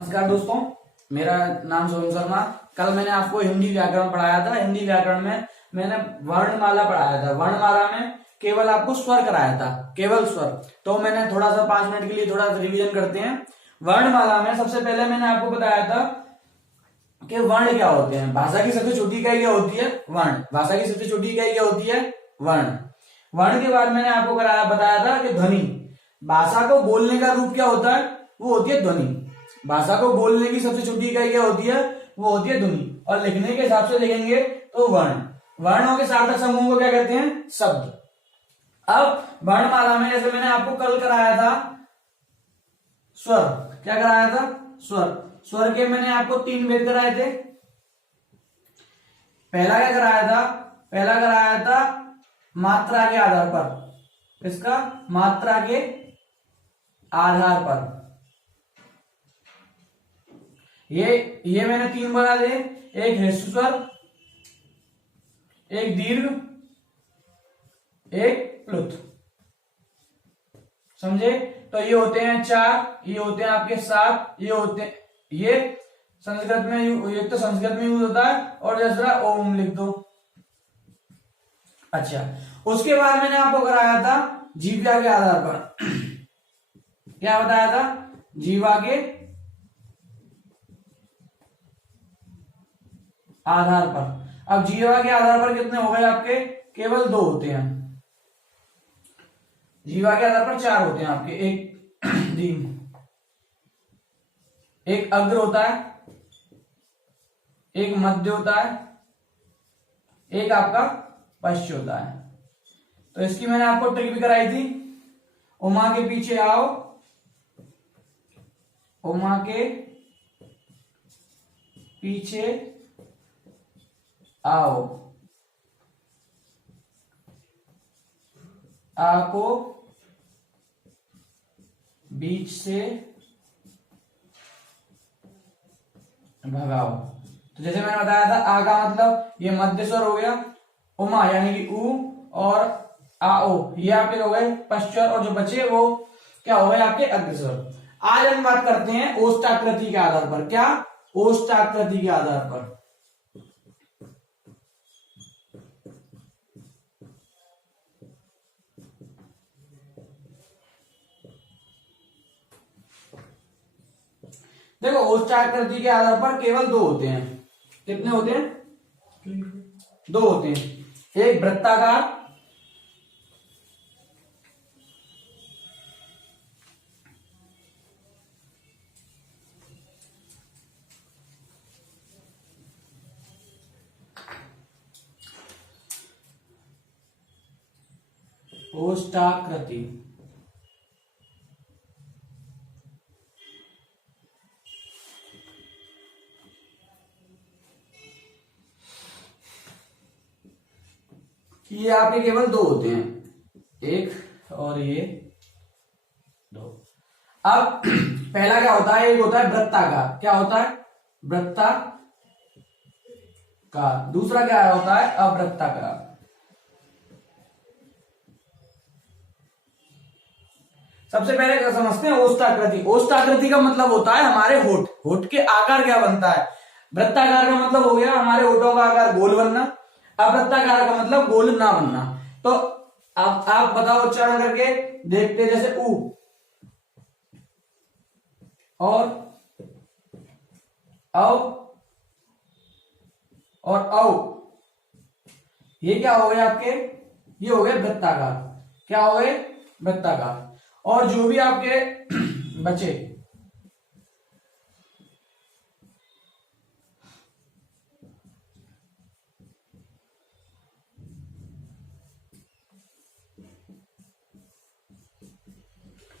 नमस्कार दोस्तों, मेरा नाम सोनू शर्मा। कल मैंने आपको हिंदी व्याकरण पढ़ाया था। हिंदी व्याकरण में मैंने वर्णमाला पढ़ाया था। वर्णमाला में केवल आपको स्वर कराया था, केवल स्वर। तो मैंने थोड़ा सा 5 मिनट के लिए थोड़ा सा रिवीजन करते हैं। वर्णमाला में सबसे पहले मैंने आपको बताया था कि वर्ण क्या होते हैं। भाषा की सबसे छोटी इकाई क्या होती है? वर्ण। भाषा की सबसे छोटी इकाई क्या होती है? वर्ण। वर्ण के बाद मैंने आपको बताया था कि ध्वनि। भाषा को बोलने का रूप क्या होता है? वो होती है ध्वनि। भाषा को बोलने की सबसे छोटी इकाई क्या होती है? वो होती है ध्वनि। और लिखने के हिसाब से लिखेंगे तो वर्ण। वर्णों के सार्थक समूह को क्या कहते हैं? शब्द। अब वर्णमाला में जैसे मैंने आपको कल कराया था स्वर। क्या कराया था? स्वर। स्वर के मैंने आपको 3 भेद कराए थे। पहला क्या कराया था? पहला कराया था मात्रा के आधार पर। इसका मात्रा के आधार पर ये मैंने 3 बना दे। एक ह्रस्व स्वर, एक दीर्घ, एक प्लुत। समझे? तो ये होते हैं 4, ये होते हैं आपके 7, ये होते हैं, ये संस्कृत में एक तो संस्कृत में यूज होता है और दूसरा ओम लिख दो। अच्छा, उसके बाद मैंने आपको कराया था जीवा के आधार पर। क्या बताया था? जीवा के आधार पर। अब जीवा के आधार पर कितने हो गए आपके? केवल 2 होते हैं। जीवा के आधार पर 4 होते हैं आपके। एक दिन, एक अग्र होता है, एक मध्य होता है, एक आपका पश्च होता है। तो इसकी मैंने आपको ट्रिक भी कराई थी। उमा के पीछे आओ, उमा के पीछे आओ, आ को बीच से भगाओ। तो जैसे मैंने बताया था, आ का मतलब ये मध्य स्वर हो गया, उमा यानी कि ऊ, और आओ ये आपके हो गए पश्चर, और जो बचे वो क्या हो गए? आपके अग्रस्वर। आज हम बात करते हैं ओष्ठाकृति के आधार पर। क्या? ओष्ठाकृति के आधार पर। देखो, ओष्ठाकृति के आधार पर केवल 2 होते हैं। कितने होते हैं? 2 होते हैं। एक वृत्ताकार, ओष्ठाकृति, ये आपके केवल 2 होते हैं, एक और ये 2। अब पहला क्या होता है? एक होता है वृत्ताकार। क्या होता है? वृत्ताकार। दूसरा क्या होता है? अवृत्ताकार। सबसे पहले क्या समझते हैं? ओष्ठाकृति। ओष्ठाकृति का मतलब होता है हमारे होठ। होठ के आकार क्या बनता है? वृत्ताकार का मतलब हो गया हमारे होठों का आकार गोल बनना। अवृत्ताकार का मतलब गोल ना बनना। तो आप बताओ उच्चारण करके देखते। जैसे ऊ और औ और औ, ये क्या हो गए आपके? ये हो गए वृत्ताकार। क्या हो गए? वृत्ताकार। और जो भी आपके बचे,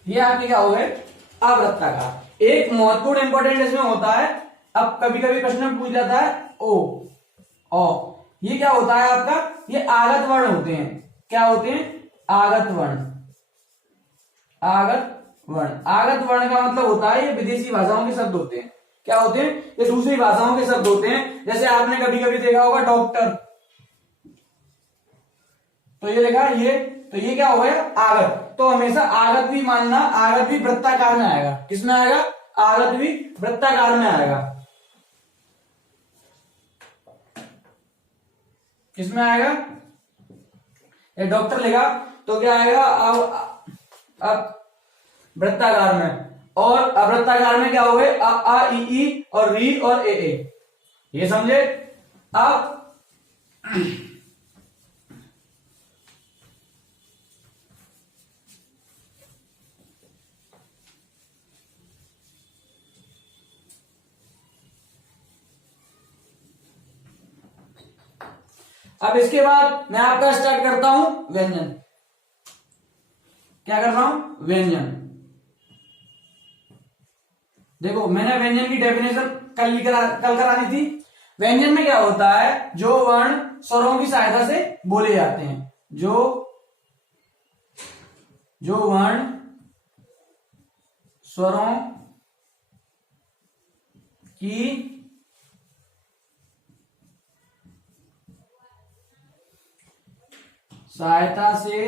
ये आपके क्या हो गए? अवृत्ताकार। एक महत्वपूर्ण इंपॉर्टेंट इसमें होता है, अब कभी कभी प्रश्न में पूछ जाता है ओ, ओ, ये क्या होता है आपका? ये आगत वर्ण होते हैं। क्या होते हैं? आगत वर्ण। आगत वर्ण। आगत वर्ण का मतलब होता है ये विदेशी भाषाओं के शब्द होते हैं। क्या होते हैं? ये दूसरी भाषाओं के शब्द होते हैं। जैसे आपने कभी कभी देखा होगा डॉक्टर, तो ये लिखा ये, तो ये क्या हो गया? आगत। तो हमेशा आगत भी मानना, आगत भी वृत्ताकार में आएगा। किसमें आएगा? आगत भी वृत्ताकार में आएगा। किसमें आएगा? ये डॉक्टर लिखा तो क्या आएगा? अब वृत्ताकार में। और अवृत्ताकार में क्या हो गए? आ ई ई और री और ए। ये समझे? अब इसके बाद मैं आपका स्टार्ट करता हूं व्यंजन। क्या कर रहा हूं? व्यंजन। देखो मैंने व्यंजन की डेफिनेशन कल करा दी थी। व्यंजन में क्या होता है? जो वर्ण स्वरों की सहायता से बोले जाते हैं। जो वर्ण स्वरों की सहायता से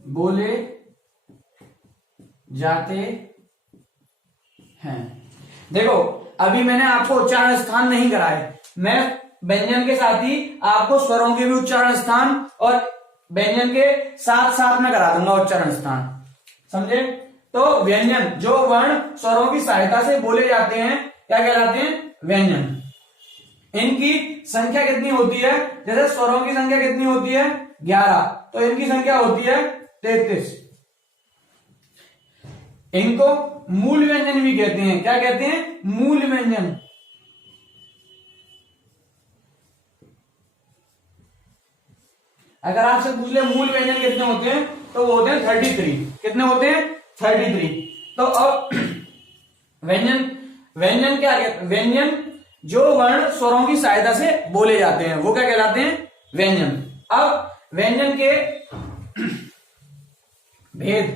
बोले जाते हैं। देखो अभी मैंने आपको उच्चारण स्थान नहीं कराए, मैं व्यंजन के साथ ही आपको स्वरों के भी उच्चारण स्थान और व्यंजन के साथ साथ में करा दूंगा उच्चारण स्थान। समझे? तो व्यंजन जो वर्ण स्वरों की सहायता से बोले जाते हैं क्या कहलाते हैं? व्यंजन। इनकी संख्या कितनी होती है? जैसे स्वरों की संख्या कितनी होती है? 11, तो इनकी संख्या होती है 33। इनको मूल व्यंजन भी कहते हैं। क्या कहते हैं? मूल व्यंजन। अगर आपसे पूछ ले मूल व्यंजन कितने होते हैं, तो वो होते हैं 33। कितने होते हैं? 33। तो अब व्यंजन क्या कहते हैं? व्यंजन जो वर्ण स्वरों की सहायता से बोले जाते हैं वो क्या कहलाते हैं? व्यंजन। अब व्यंजन के भेद।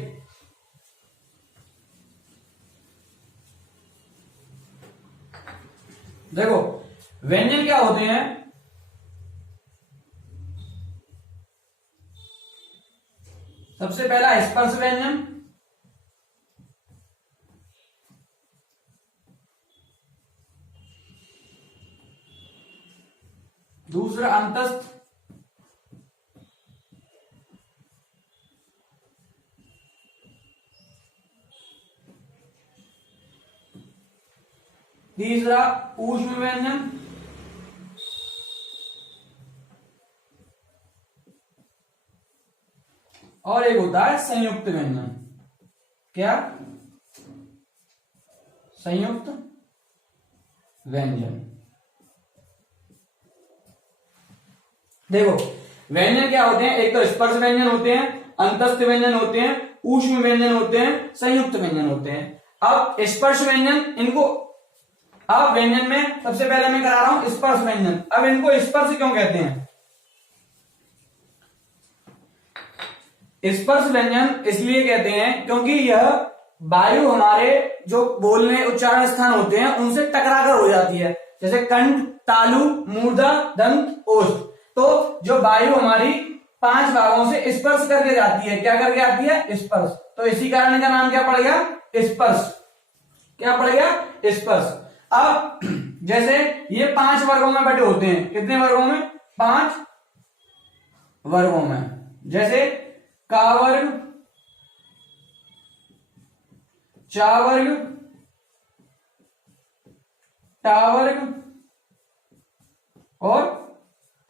देखो व्यंजन क्या होते हैं? सबसे पहला स्पर्श व्यंजन, दूसरा अंतस्थ, तीसरा ऊष्म व्यंजन, और एक होता है संयुक्त व्यंजन। क्या? संयुक्त व्यंजन। देखो व्यंजन क्या होते हैं? एक तो स्पर्श व्यंजन होते हैं, अंतस्थ व्यंजन होते हैं, ऊष्म व्यंजन होते हैं, संयुक्त व्यंजन होते हैं। अब स्पर्श व्यंजन, इनको अब व्यंजन में सबसे पहले मैं करा रहा हूं स्पर्श व्यंजन। अब इनको स्पर्श क्यों कहते हैं? स्पर्श व्यंजन इसलिए कहते हैं क्योंकि यह वायु हमारे जो बोलने उच्चारण स्थान होते हैं उनसे टकराकर हो जाती है। जैसे कंठ, तालु, मूर्धा, दंत, ओष्ठ। तो जो वायु हमारी 5 भागों से स्पर्श करके जाती है, क्या करके आती है? स्पर्श। तो इसी कारण का नाम क्या पड़ गया? स्पर्श। क्या पड़ गया? स्पर्श। अब जैसे ये 5 वर्गों में बटे होते हैं। कितने वर्गों में? 5 वर्गों में। जैसे का वर्ग, चा वर्ग, टा वर्ग और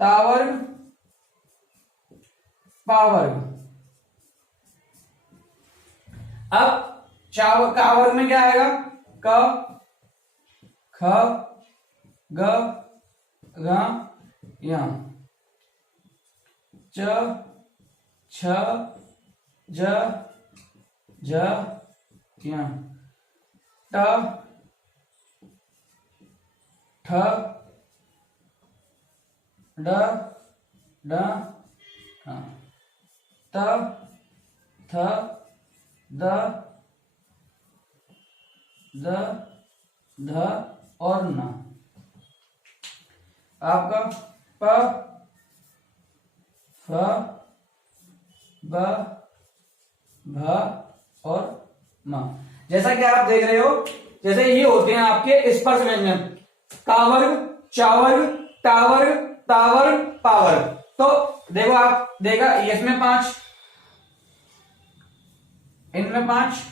ता वर्ग, पा वर्ग। अब का वर्ग में क्या आएगा? क, ख, ग, घ, य, च, छ, ज, झ, य, ट, ठ, ड, ढ, ढ, त, थ, द, द, ध और न। आपका प, फ, ब, भ और म। जैसा कि आप देख रहे हो, जैसे ये होते हैं आपके स्पर्श व्यंजन, का वर्ग, चा वर्ग, टा वर्ग, ता वर्ग, पा वर्ग। तो देखो आप देखा, इसमें 5, इनमें 5,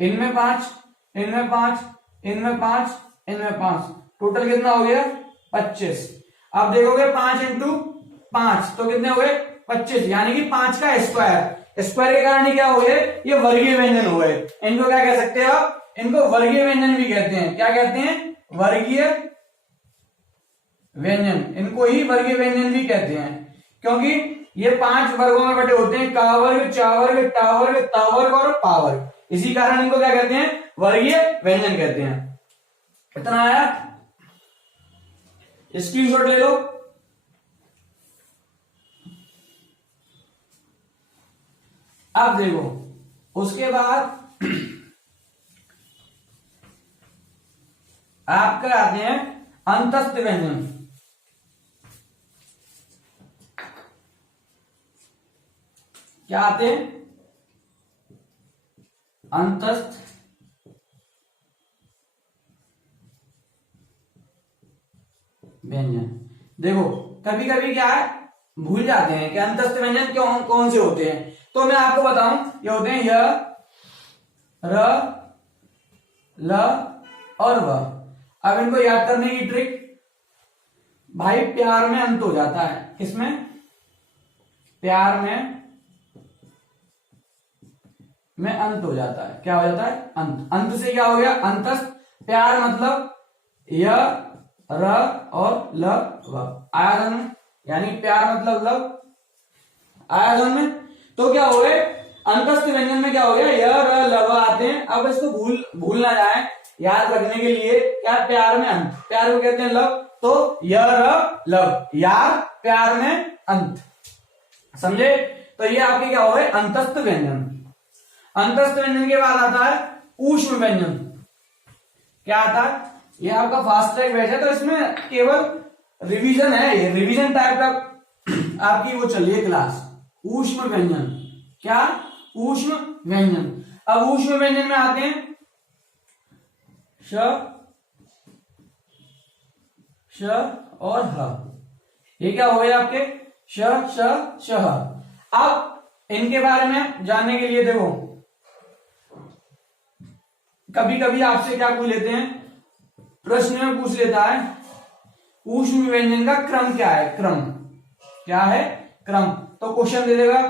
इनमें 5, इनमें 5, इनमें 5, इनमें 5, टोटल कितना हो गया 25। अब देखोगे 5 इंटू 5 तो कितने हो गए 25, यानी कि 5 का स्क्वायर। स्क्वायर के कारण क्या हो गए, ये वर्गीय व्यंजन हो गए। इनको क्या कह सकते हैं आप, इनको वर्गीय व्यंजन भी कहते हैं। क्या कहते हैं, वर्गीय व्यंजन। इनको ही वर्गीय व्यंजन भी कहते हैं, क्योंकि ये 5 वर्गों में बटे होते हैं, का वर्ग, चा वर्ग, टा वर्ग, ता वर्ग और पा वर्ग। इसी कारण इनको क्या कहते हैं, वर्गीय व्यंजन कहते हैं। कितना आया, स्क्रीनशॉट ले लो। अब देखो उसके बाद आपके आते हैं अंतस्थ व्यंजन। क्या आते हैं, अंतस्थ व्यंजन। देखो कभी कभी क्या है, भूल जाते हैं कि अंतस्थ व्यंजन कौन से होते हैं। तो मैं आपको बताऊं, ये होते हैं य, र, ल और व। अब इनको याद करने की ट्रिक, भाई प्यार में अंत हो जाता है, किसमें, प्यार में अंत हो जाता है। क्या हो जाता है, अंत। अंत से क्या हो गया, अंतस्थ। प्यार मतलब य, र और ल, व आया में, यानी प्यार मतलब लव आया में। तो क्या हो गए, अंतस्थ व्यंजन में क्या हो गया, य, र, ल, व आते हैं। अब इसको भूल ना जाए, याद रखने के लिए, क्या प्यार में अंत, प्यार को कहते हैं लव। तो य, र, लव, यार प्यार में अंत, समझे। तो ये आपके क्या हो गए, अंतस्थ व्यंजन। अंतस्थ व्यंजन के बाद आता है ऊष्म व्यंजन। क्या आता है, ये आपका फास्ट ट्रैक बैच है, तो इसमें केवल रिवीजन है, ये रिवीजन टाइप का आपकी वो चल रही है क्लास। ऊष्म व्यंजन, क्या, ऊष्म व्यंजन। अब ऊष्म व्यंजन में आते हैं श, श और ह। ये क्या हो गया आपके, श, श, श। अब इनके बारे में जानने के लिए देखो, कभी कभी आपसे क्या पूछ लेते हैं, प्रश्न में पूछ लेता है ऊष्म व्यंजन का क्रम क्या है, क्रम क्या है, क्रम। तो क्वेश्चन दे देगा,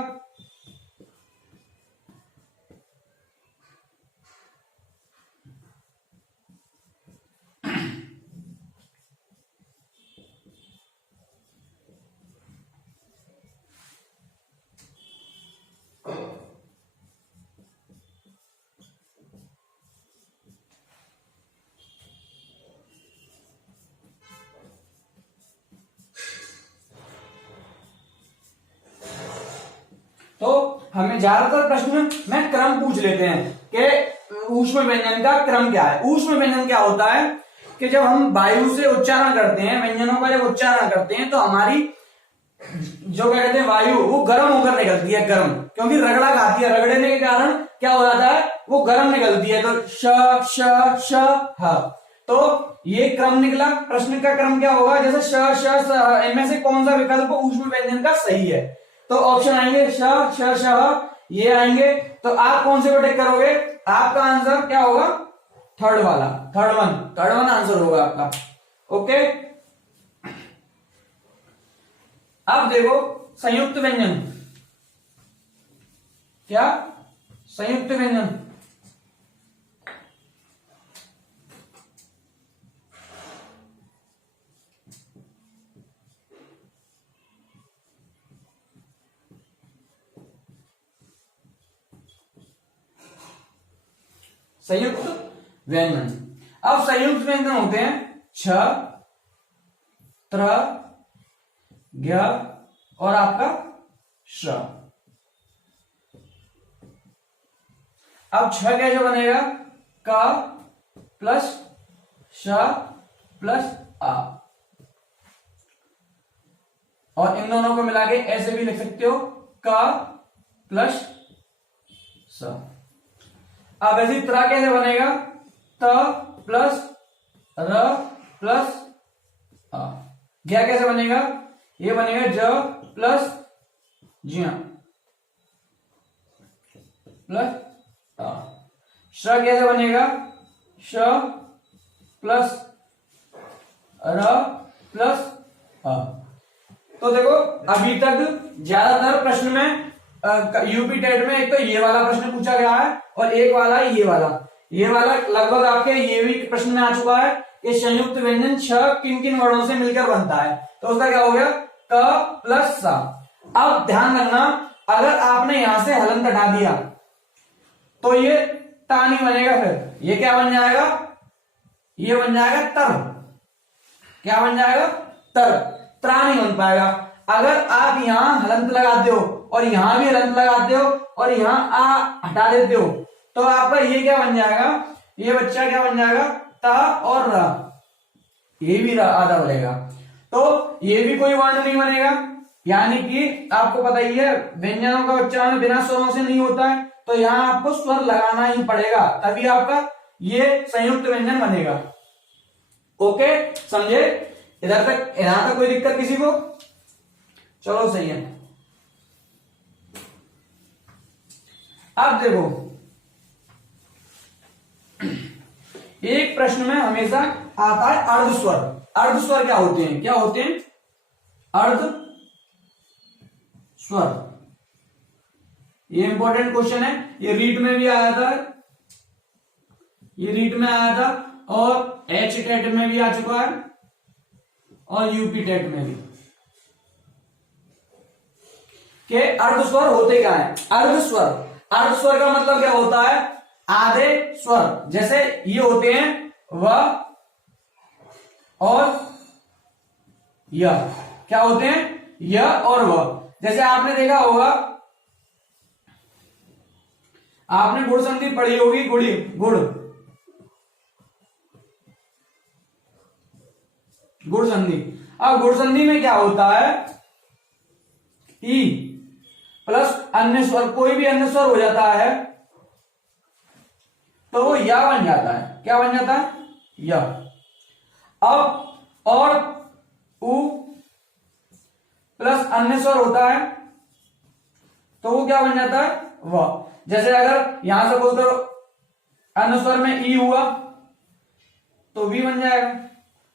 तो हमें ज्यादातर प्रश्न में क्रम पूछ लेते हैं कि ऊष्म व्यंजन का क्रम क्या है। ऊष्म व्यंजन क्या होता है कि जब हम वायु से उच्चारण करते हैं, व्यंजनों का जब उच्चारण करते हैं, तो हमारी जो क्या कहते हैं वायु, वो गर्म होकर निकलती है, गर्म, क्योंकि रगड़ा खाती है, रगड़ने के कारण क्या हो जाता है, वो गर्म निकलती है। तो श, श, श, ह। तो ये क्रम निकला। प्रश्न का क्रम क्या होगा, जैसे श, श, स, इनमें से कौन सा विकल्प ऊष्म व्यंजन का सही है। तो ऑप्शन आएंगे श, श, श, ये आएंगे। तो आप कौन से को टिक करोगे, आपका आंसर क्या होगा, थर्ड वाला, थर्ड वन आंसर होगा आपका। ओके। अब देखो संयुक्त व्यंजन। क्या, संयुक्त व्यंजन। संयुक्त व्यंजन। अब संयुक्त व्यंजन होते हैं छ, त्र, ज्ञ और आपका श। अब छ कैसे बनेगा, क प्लस श प्लस आ, और इन दोनों को मिला के ऐसे भी लिख सकते हो, क प्लस स। अब ऐसी त्र कैसे बनेगा, त प्लस र प्लस अ। ज्ञ कैसे बनेगा, ये बनेगा ज प्लस ज्ञ प्लस अ। श कैसे बनेगा, श प्लस र प्लस अ। तो देखो अभी तक ज्यादातर प्रश्न में यूपी टेट में एक तो ये वाला प्रश्न पूछा गया है और एक वाला ये वाला लगभग आपके ये भी प्रश्न में आ चुका है कि संयुक्त व्यंजन छ किन किन वर्णों से मिलकर बनता है। तो उसका क्या हो गया, क प्लस सा। अब ध्यान रखना, अगर आपने यहां से हलंत हटा दिया तो ये ता नहीं बनेगा, फिर ये क्या बन जाएगा, ये बन जाएगा तर। क्या बन जाएगा, तर। त्रा नहीं बन पाएगा। अगर आप यहां हलंत लगाते हो और यहां भी हलंत लगाते हो और यहां आ हटा देते हो तो आपका ये क्या बन जाएगा, ये बच्चा क्या बन जाएगा, ता और रा। ये भी आधा बनेगा, तो ये भी कोई वर्ण नहीं बनेगा। यानी कि आपको पता ही है व्यंजनों का उच्चारण बिना स्वरों से नहीं होता है, तो यहां आपको स्वर लगाना ही पड़ेगा, तभी आपका ये संयुक्त व्यंजन बनेगा। ओके, समझे? इधर तक, यहां तक कोई दिक्कत किसी को? चलो सही है। अब देखो, एक प्रश्न में हमेशा आता है अर्धस्वर। अर्धस्वर क्या होते हैं, क्या होते हैं, अर्ध स्वर। ये इंपॉर्टेंट क्वेश्चन है, ये रीट में भी आया था, ये रीट में आया था और एच टेट में भी आ चुका है और यूपी टेट में भी। के अर्धस्वर होते क्या है, अर्धस्वर, अर्धस्वर का मतलब क्या होता है, आधे स्वर। जैसे ये होते हैं व और य, क्या होते हैं, य और व। जैसे आपने देखा होगा, आपने गुड़ संधि पढ़ी होगी, गुड़ी गुड़, गुड़ संधि। अब गुड़ संधि में क्या होता है, ई प्लस अन्य स्वर, कोई भी अन्य स्वर हो जाता है तो वो या बन जाता है। क्या बन जाता है, या। अब और उ प्लस अन्य स्वर होता है तो वो क्या बन जाता है, व। जैसे अगर यहां सपोज करो अन्य स्वर में ई हुआ तो वी बन जाएगा,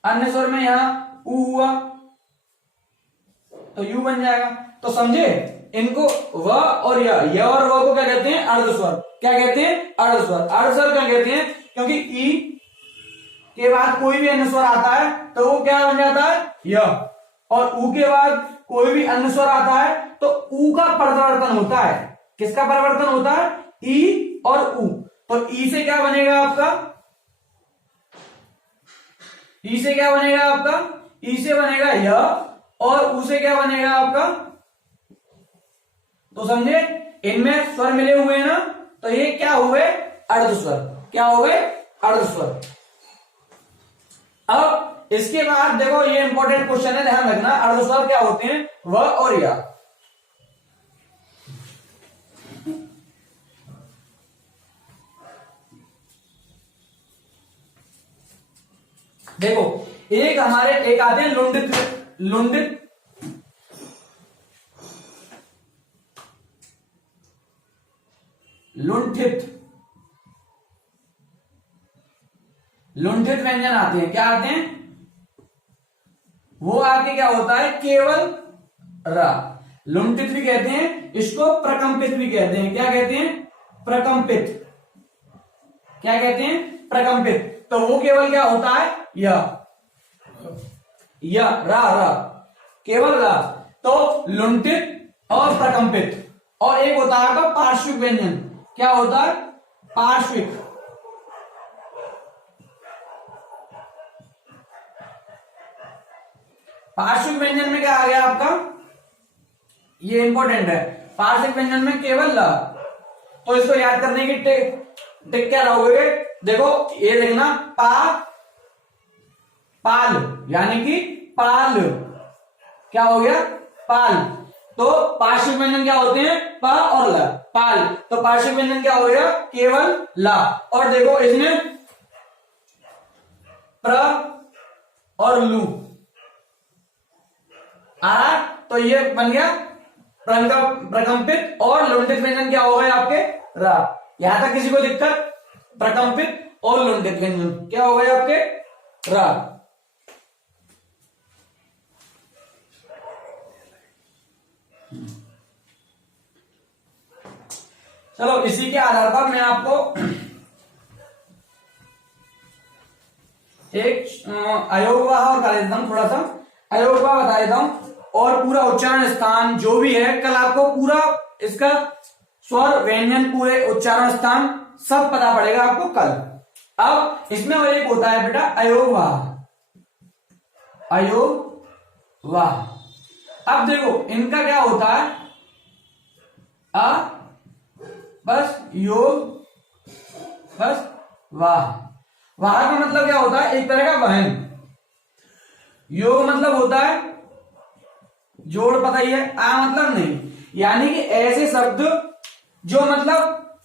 अन्य स्वर में यहां उ हुआ तो यू बन जाएगा। तो समझे, इनको व और य और व को क्या कहते हैं, अर्धस्वर। क्या कहते हैं, अर्धस्वर। अर्धस्वर क्या कहते हैं, क्योंकि ई के बाद कोई भी अन्य स्वर आता है तो वो क्या बन जाता है, य, और उ के बाद कोई भी अन्य स्वर आता है तो उ का परिवर्तन होता है। किसका परिवर्तन होता है, ई और उ। तो ई से क्या बनेगा आपका, ई से क्या बनेगा आपका, ई से बनेगा य और उ से क्या बनेगा आपका। तो समझे, इनमें स्वर मिले हुए हैं ना, तो ये क्या हुए, अर्धस्वर। क्या हो गए, अर्धस्वर। अब इसके बाद देखो, ये इंपॉर्टेंट क्वेश्चन है, ध्यान रखना। अर्धस्वर क्या होते हैं, व और या। देखो, एक हमारे एक आते हैं लुंडित, लुंडित, लुंठित, लुंठित व्यंजन आते हैं। क्या आते हैं, वो आके क्या होता है, केवल रा। लुंठित भी कहते हैं इसको, प्रकंपित भी कहते हैं। क्या कहते हैं, प्रकंपित। क्या कहते हैं, प्रकंपित। तो वो केवल क्या होता है, या रा, रा, केवल रा। तो लुंठित और प्रकंपित। और एक होता है आपका पार्श्विक व्यंजन। क्या होता है, पार्श्विक। पार्श्विक व्यंजन में क्या आ गया आपका, ये इंपॉर्टेंट है। पार्श्विक व्यंजन में केवल ला। तो इसको याद करने की टिक क्या रहोगे, देखो ये देखना, पा, पाल, यानी कि पाल। क्या हो गया, पाल। तो पार्श्विक व्यंजन क्या होते हैं? प और ल, पाल। तो पार्श्विक व्यंजन क्या हो गया? केवल ला। और देखो इसमें प्र और लू आ रहा, तो ये बन गया प्रकंपित और लुंठित व्यंजन क्या हो गए आपके? रा। यहां तक किसी को दिक्कत? प्रकंपित और लुंठित व्यंजन क्या हो गए आपके? रा। चलो इसी के आधार पर मैं आपको एक अयोगवाह और बता देता हूं, थोड़ा सा अयोगवाह बता देता हूं, और पूरा उच्चारण स्थान जो भी है कल आपको पूरा इसका स्वर व्यंजन पूरे उच्चारण स्थान सब पता पड़ेगा आपको कल। अब इसमें और एक होता है बेटा अयोगवाह, अयोगवाह। अब देखो इनका क्या होता है? अ बस योग बस वाह। वाह का मतलब क्या होता है? एक तरह का वहन। योग मतलब होता है जोड़, पता ही है। आ मतलब नहीं, यानी कि ऐसे शब्द जो मतलब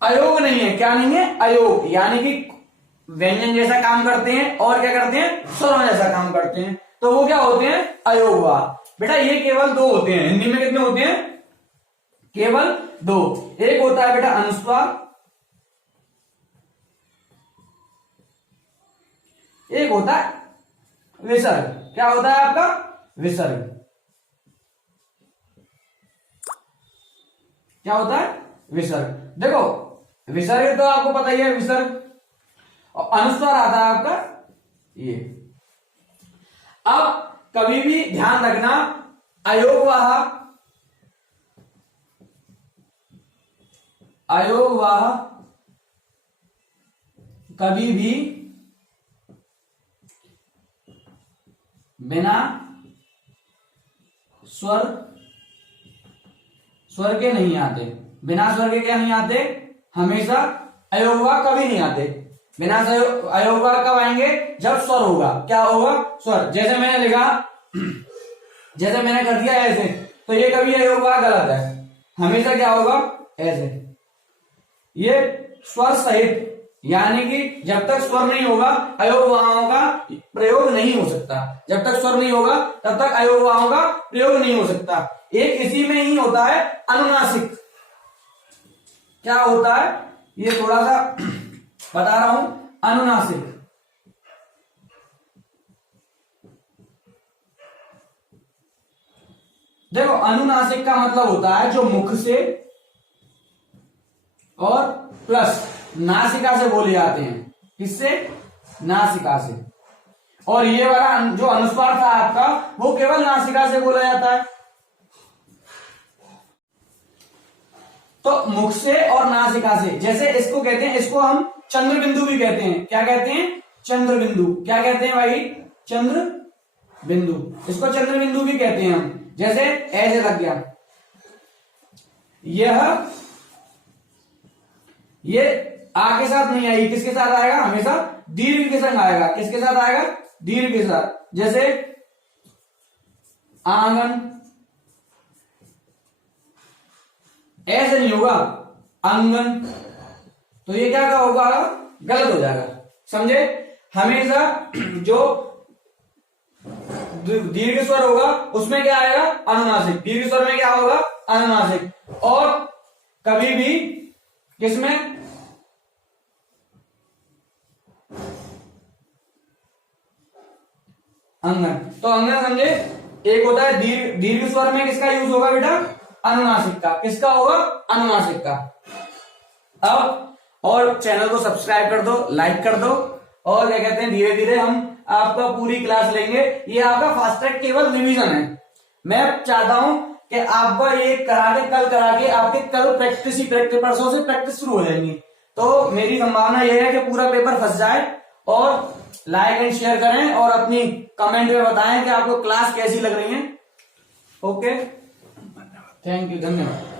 अयोग नहीं है। क्या नहीं है? अयोग, यानी कि व्यंजन जैसा काम करते हैं और क्या करते हैं? स्वरों जैसा काम करते हैं, तो वो क्या होते हैं? अयोगवाह। बेटा ये केवल दो होते हैं, हिंदी में कितने होते हैं? केवल दो। एक होता है बेटा अनुस्वार, एक होता है विसर्ग। क्या होता है आपका? विसर्ग। क्या होता है? विसर्ग। देखो विसर्ग तो आपको पता ही है, विसर्ग। और अनुस्वार आता है आपका ये। अब कभी भी ध्यान रखना, अयोगवाह, अयोगवाह कभी भी बिना स्वर के नहीं आते। बिना स्वर के क्या नहीं आते? हमेशा अयोगवाह कभी नहीं आते। बिना अयोगवाह कब आएंगे? जब स्वर होगा। क्या होगा? स्वर। जैसे मैंने लिखा, जैसे मैंने कर दिया ऐसे, तो ये कभी अयोगवाह गलत है। हमेशा क्या होगा? ऐसे। ये स्वर सहित, यानी कि जब तक स्वर नहीं होगा अयोगवाहों का प्रयोग नहीं हो सकता। जब तक स्वर नहीं होगा तब तक अयोगवाहों का प्रयोग नहीं हो सकता। एक इसी में ही होता है अनुनासिक। क्या होता है? ये थोड़ा सा बता रहा हूं। अनुनासिक, देखो अनुनासिक का मतलब होता है जो मुख से और प्लस नासिका से बोले जाते हैं। किससे? नासिका से। और ये वाला जो अनुस्वार था आपका, वो केवल नासिका से बोला जाता है। तो मुख से और नासिका से, जैसे इसको कहते हैं, इसको हम चंद्र बिंदु भी कहते हैं। क्या कहते हैं? चंद्र बिंदु। क्या कहते हैं भाई? चंद्र बिंदु। इसको चंद्र बिंदु भी कहते हैं हम। जैसे ऐसे लग गया, ये आ के साथ नहीं आएगी। किसके साथ आएगा? हमेशा दीर्घ के संग आएगा। किसके साथ आएगा? दीर्घ के साथ। जैसे आंगन, ऐसे नहीं होगा आंगन, तो ये क्या का होगा? गलत हो जाएगा। समझे? हमेशा जो दीर्घ स्वर होगा उसमें क्या आएगा? अनुनासिक। दीर्घ स्वर में क्या होगा? अनुनासिक। और कभी भी किसमें? अंगन। तो अंगन समझे? एक होता है दीर्घ स्वर में किसका यूज होगा बेटा? अनुनासिक का। किसका होगा? अनुनासिक का। अब और चैनल को सब्सक्राइब कर दो, लाइक कर दो, और क्या कहते हैं, धीरे धीरे हम आपका पूरी क्लास लेंगे। ये आपका फास्ट ट्रैक केवल रिवीजन है। मैं चाहता हूं कि आपका ये कल करा के आपके कल प्रैक्टिस परसों से प्रैक्टिस शुरू हो जाएंगी। तो मेरी संभावना यह है कि पूरा पेपर फंस जाए। और लाइक एंड शेयर करें और अपनी कमेंट में बताएं कि आपको क्लास कैसी लग रही है। ओके, थैंक यू, धन्यवाद।